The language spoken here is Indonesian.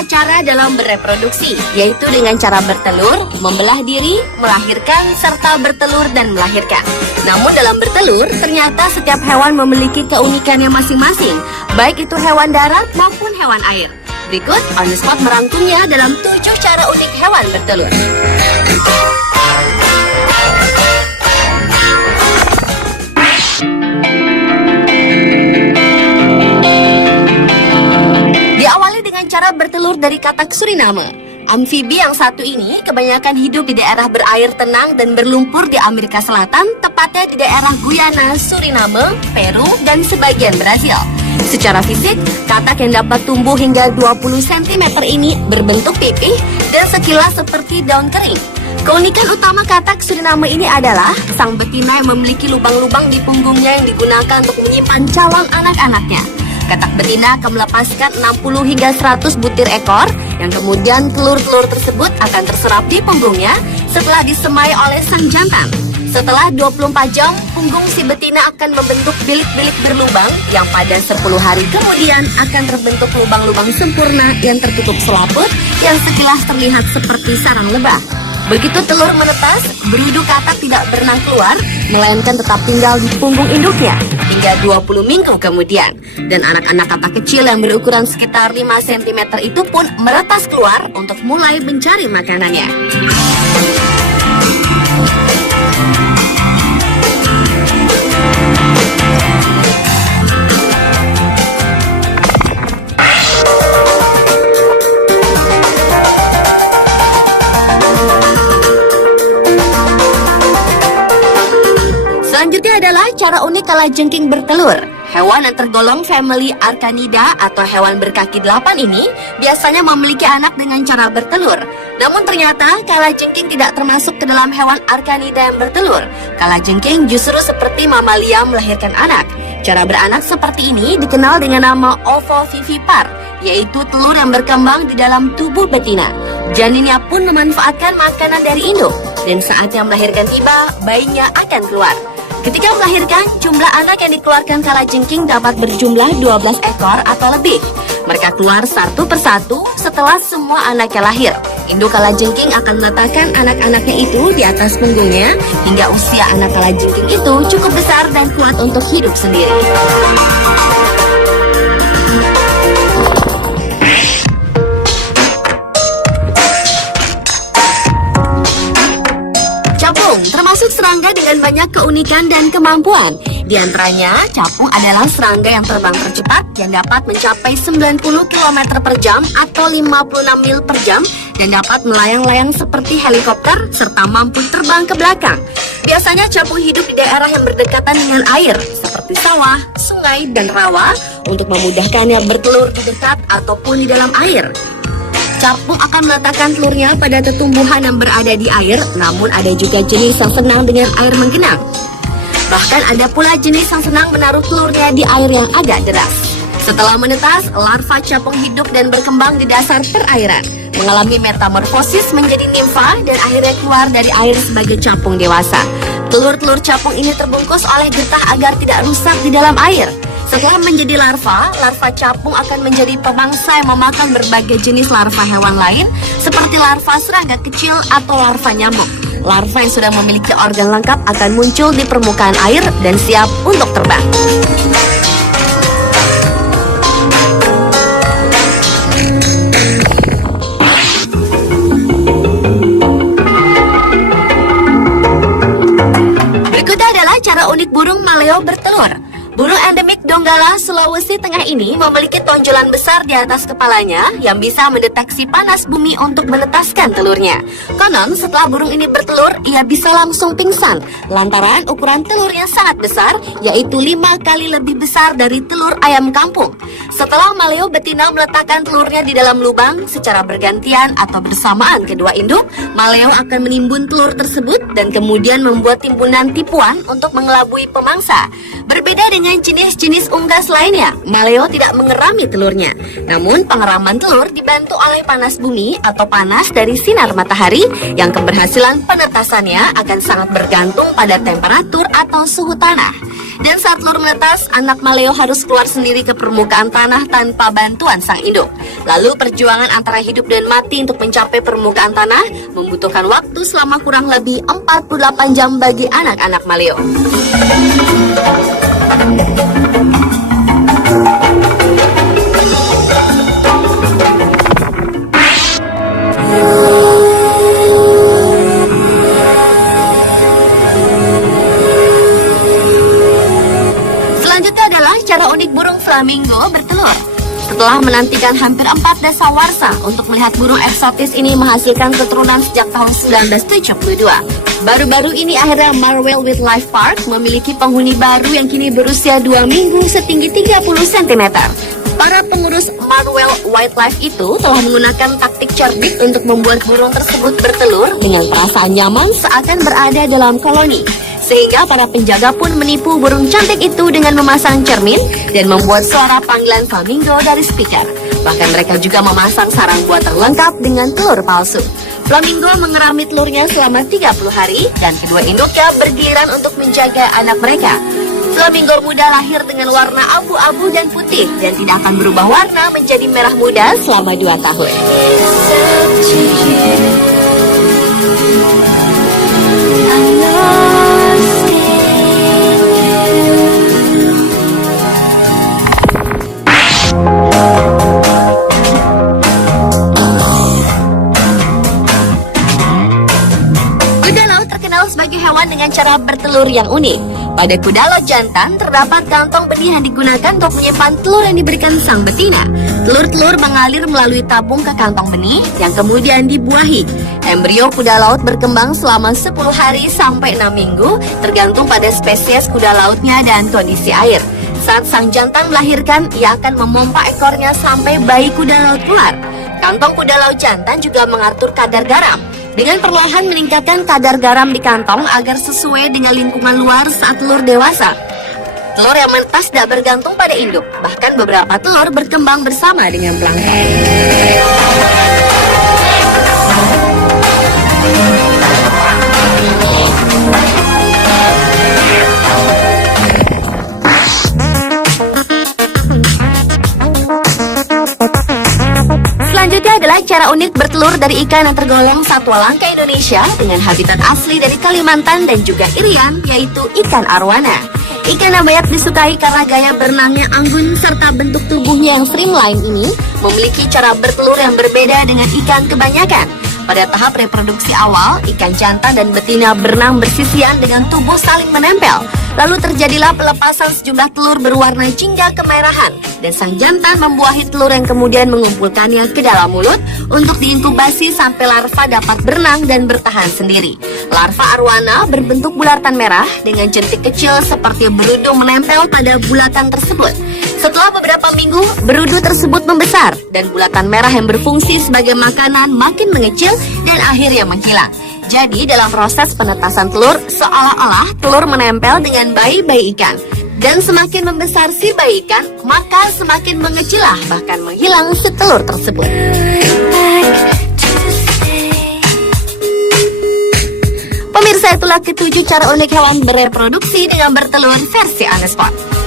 beberapa cara dalam bereproduksi, yaitu dengan cara bertelur, membelah diri, melahirkan, serta bertelur dan melahirkan. Namun dalam bertelur, ternyata setiap hewan memiliki keunikannya masing-masing, baik itu hewan darat maupun hewan air. Berikut On The Spot merangkumnya dalam 7 cara unik hewan bertelur. Diawali dengan cara bertelur dari katak Suriname. Amfibi yang satu ini kebanyakan hidup di daerah berair tenang dan berlumpur di Amerika Selatan, tepatnya di daerah Guyana, Suriname, Peru, dan sebagian Brazil. Secara fisik, katak yang dapat tumbuh hingga 20 cm ini berbentuk pipih dan sekilas seperti daun kering. Keunikan utama katak Suriname ini adalah sang betina yang memiliki lubang-lubang di punggungnya yang digunakan untuk menyimpan calon anak-anaknya. Katak betina akan melepaskan 60 hingga 100 butir ekor yang kemudian telur-telur tersebut akan terserap di punggungnya setelah disemai oleh sang jantan. Setelah 24 jam, punggung si betina akan membentuk bilik-bilik berlubang yang pada 10 hari kemudian akan terbentuk lubang-lubang sempurna yang tertutup selaput yang sekilas terlihat seperti sarang lebah. Begitu telur menetas, berudu katak tidak berenang keluar, melainkan tetap tinggal di punggung induknya hingga 20 minggu kemudian. Dan anak-anak katak kecil yang berukuran sekitar 5 cm itu pun meretas keluar untuk mulai mencari makanannya. Selanjutnya adalah cara unik kalajengking bertelur. Hewan yang tergolong family Archanida atau hewan berkaki 8 ini biasanya memiliki anak dengan cara bertelur. Namun ternyata kalajengking tidak termasuk ke dalam hewan Archanida yang bertelur. Kalajengking justru seperti mamalia melahirkan anak. Cara beranak seperti ini dikenal dengan nama ovovivipar, yaitu telur yang berkembang di dalam tubuh betina. Janinnya pun memanfaatkan makanan dari induk, dan saat yang melahirkan tiba, bayinya akan keluar. Ketika melahirkan, jumlah anak yang dikeluarkan kalajengking dapat berjumlah 12 ekor atau lebih. Mereka keluar satu persatu setelah semua anaknya lahir. Induk kalajengking akan meletakkan anak-anaknya itu di atas punggungnya hingga usia anak kalajengking itu cukup besar dan kuat untuk hidup sendiri. Capung termasuk serangga dengan banyak keunikan dan kemampuan. Di antaranya, capung adalah serangga yang terbang tercepat yang dapat mencapai 90 km per jam atau 56 mil per jam dan dapat melayang-layang seperti helikopter serta mampu terbang ke belakang. Biasanya capung hidup di daerah yang berdekatan dengan air seperti sawah, sungai, dan rawa untuk memudahkannya bertelur di dekat ataupun di dalam air. Capung akan meletakkan telurnya pada tumbuhan yang berada di air, namun ada juga jenis yang senang dengan air menggenang. Bahkan ada pula jenis yang senang menaruh telurnya di air yang agak deras. Setelah menetas, larva capung hidup dan berkembang di dasar perairan, mengalami metamorfosis menjadi nimfa dan akhirnya keluar dari air sebagai capung dewasa. Telur-telur capung ini terbungkus oleh getah agar tidak rusak di dalam air. Setelah menjadi larva, larva capung akan menjadi pemangsa yang memakan berbagai jenis larva hewan lain seperti larva serangga kecil atau larva nyamuk. Larva yang sudah memiliki organ lengkap akan muncul di permukaan air dan siap untuk terbang. Berikutnya adalah cara unik burung maleo bertelur. Burung endemik Donggala, Sulawesi Tengah ini memiliki tonjolan besar di atas kepalanya yang bisa mendeteksi panas bumi untuk menetaskan telurnya. Konon, setelah burung ini bertelur, ia bisa langsung pingsan lantaran ukuran telurnya sangat besar, yaitu 5 kali lebih besar dari telur ayam kampung. Setelah maleo betina meletakkan telurnya di dalam lubang secara bergantian atau bersamaan kedua induk, maleo akan menimbun telur tersebut dan kemudian membuat timbunan tipuan untuk mengelabui pemangsa. Berbeda dengan jenis-jenis jenis unggas lainnya, maleo tidak mengerami telurnya. Namun pengeraman telur dibantu oleh panas bumi atau panas dari sinar matahari yang keberhasilan penetasannya akan sangat bergantung pada temperatur atau suhu tanah. Dan saat telur menetas, anak maleo harus keluar sendiri ke permukaan tanah tanpa bantuan sang induk. Lalu perjuangan antara hidup dan mati untuk mencapai permukaan tanah membutuhkan waktu selama kurang lebih 48 jam bagi anak-anak maleo. Selanjutnya adalah cara unik burung flamingo bertelur. Setelah menantikan hampir 4 dasawarsa untuk melihat burung eksotis ini menghasilkan keturunan sejak tahun 1972. Baru-baru ini akhirnya Marwell Wildlife Park memiliki penghuni baru yang kini berusia 2 minggu setinggi 30 cm. Para pengurus Marwell Wildlife itu telah menggunakan taktik cerdik untuk membuat burung tersebut bertelur dengan perasaan nyaman seakan berada dalam koloni. Sehingga para penjaga pun menipu burung cantik itu dengan memasang cermin dan membuat suara panggilan flamingo dari speaker. Bahkan mereka juga memasang sarang buatan lengkap dengan telur palsu. Flamingo mengerami telurnya selama 30 hari dan kedua induknya bergiliran untuk menjaga anak mereka. Flamingo muda lahir dengan warna abu-abu dan putih dan tidak akan berubah warna menjadi merah muda selama 2 tahun. Kuda laut terkenal sebagai hewan dengan cara bertelur yang unik. Pada kuda laut jantan terdapat kantong benih yang digunakan untuk menyimpan telur yang diberikan sang betina. Telur-telur mengalir melalui tabung ke kantong benih yang kemudian dibuahi. Embrio kuda laut berkembang selama 10 hari sampai 6 minggu tergantung pada spesies kuda lautnya dan kondisi air. Saat sang jantan melahirkan, ia akan memompa ekornya sampai bayi kuda laut keluar. Kantong kuda laut jantan juga mengatur kadar garam. Dengan perlahan meningkatkan kadar garam di kantong agar sesuai dengan lingkungan luar saat telur dewasa. Telur yang menetas tidak bergantung pada induk, bahkan beberapa telur berkembang bersama dengan plankton. Selanjutnya adalah cara unik bertelur dari ikan yang tergolong satwa langka Indonesia dengan habitat asli dari Kalimantan dan juga Irian, yaitu ikan arwana. Ikan yang banyak disukai karena gaya berenangnya anggun serta bentuk tubuhnya yang streamline ini memiliki cara bertelur yang berbeda dengan ikan kebanyakan. Pada tahap reproduksi awal, ikan jantan dan betina berenang bersisian dengan tubuh saling menempel. Lalu terjadilah pelepasan sejumlah telur berwarna jingga kemerahan. Dan sang jantan membuahi telur yang kemudian mengumpulkannya ke dalam mulut untuk diinkubasi sampai larva dapat berenang dan bertahan sendiri. Larva arwana berbentuk bulatan merah dengan jentik kecil seperti berudu menempel pada bulatan tersebut. Setelah beberapa minggu, berudu tersebut membesar dan bulatan merah yang berfungsi sebagai makanan makin mengecil dan akhirnya menghilang. Jadi dalam proses penetasan telur, seolah-olah telur menempel dengan bayi-bayi ikan. Dan semakin membesar si bayi ikan, maka semakin mengecillah bahkan menghilang si telur tersebut. Pemirsa, itulah ketujuh cara unik hewan bereproduksi dengan bertelur versi on the spot.